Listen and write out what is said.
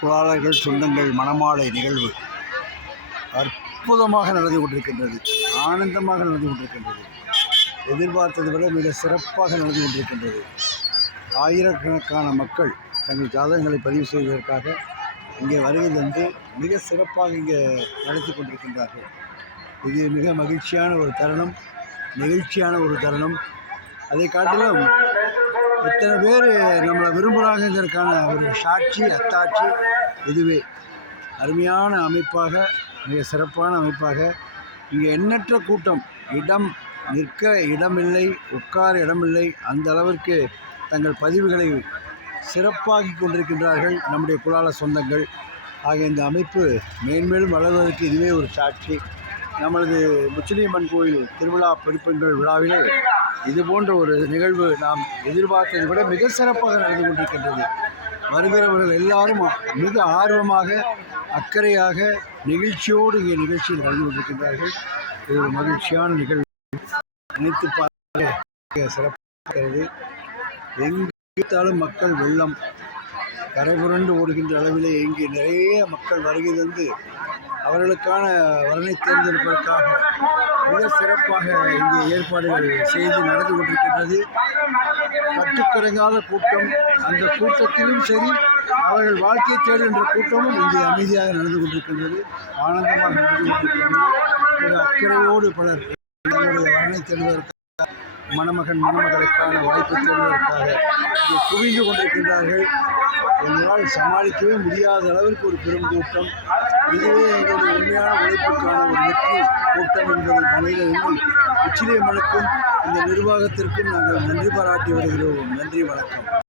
குழாளர்கள் சொந்தங்கள் மணமாலை நிகழ்வு அற்புதமாக நடந்து கொண்டிருக்கின்றது ஆனந்தமாக நடந்து கொண்டிருக்கின்றது எதிர்பார்த்ததை விட மிக சிறப்பாக நடந்து கொண்டிருக்கின்றது. ஆயிரக்கணக்கான மக்கள் தங்கள் ஜாதகங்களை பதிவு செய்வதற்காக இங்கே வருகை தந்து மிக சிறப்பாக இங்கே நடத்தி கொண்டிருக்கின்றார்கள். இது மிக மகிழ்ச்சியான ஒரு தருணம் நெகிழ்ச்சியான ஒரு தருணம். அதை காட்டிலும் எத்தனை பேர் நம்மளை விரும்புகிறாங்கிறதுக்கான ஒரு சாட்சி அத்தாட்சி இதுவே. அருமையான அமைப்பாக மிக சிறப்பான அமைப்பாக. இங்கே எண்ணற்ற கூட்டம். இடம் நிற்க இடமில்லை உட்கார இடமில்லை. அந்த அளவிற்கு தங்கள் பதிவுகளை சிறப்பாகி கொண்டிருக்கின்றார்கள் நம்முடைய குலால சொந்தங்கள். ஆகிய இந்த அமைப்பு மேன்மேலும் வளர்வதற்கு இதுவே ஒரு சாட்சி. நமது முச்சிலியம்மன் கோயில் திருவிழா பெருப்பெண்கள் விழாவிலே இது போன்ற ஒரு நிகழ்வு நாம் எதிர்பார்த்ததை விட மிக சிறப்பாக நடந்து கொண்டிருக்கின்றது. வருகிறவர்கள் எல்லாரும் மிக ஆர்வமாக அக்கறையாக நெகிழ்ச்சியோடு இங்கே நிகழ்ச்சியில் கலந்து கொண்டிருக்கின்றார்கள். இது ஒரு மகிழ்ச்சியான நிகழ்வு. நினைத்து பார்க்க சிறப்பாகிறது. எங்கிருந்தாலும் மக்கள் வெள்ளம். கரை புரண்டு ஓடுகின்ற அளவிலே இங்கே நிறைய மக்கள் வருகை தந்து அவர்களுக்கான வரனை தேர்ந்தெடுப்பதற்காக மிக சிறப்பாக இங்கே ஏற்பாடுகள் செய்து நடந்து கொண்டிருக்கின்றது. கட்டுக்கடங்காத கூட்டம் அந்த கூட்டத்திலும் சரி அவர்கள் வாழ்க்கையை தேடுகின்ற கூட்டமும் இங்கே அமைதியாக நடந்து கொண்டிருக்கின்றது. ஆனந்தமாக நடந்து கொண்டிருக்கின்றது. மிக அக்கறையோடு பலர் தங்களுடைய வரனை தேடுவதற்காக மணமகன் மணமகளுக்கான வாய்ப்பு தேடுவதற்காக இங்கே குவிந்து கொண்டிருக்கின்றார்கள். எங்களால் சமாளிக்கவே முடியாத அளவிற்கு ஒரு பெரும் கூட்டம். இதுவே எங்களுடைய உண்மையான உழைப்புக்கான ஒரு வெற்றி கூட்டம் என்பதை மனதில் எண்ணி உச்சிலியம்மனுக்கும் இந்த நிர்வாகத்திற்கும் நாங்கள் நன்றி பாராட்டி வருகிறோம். நன்றி வணக்கம்.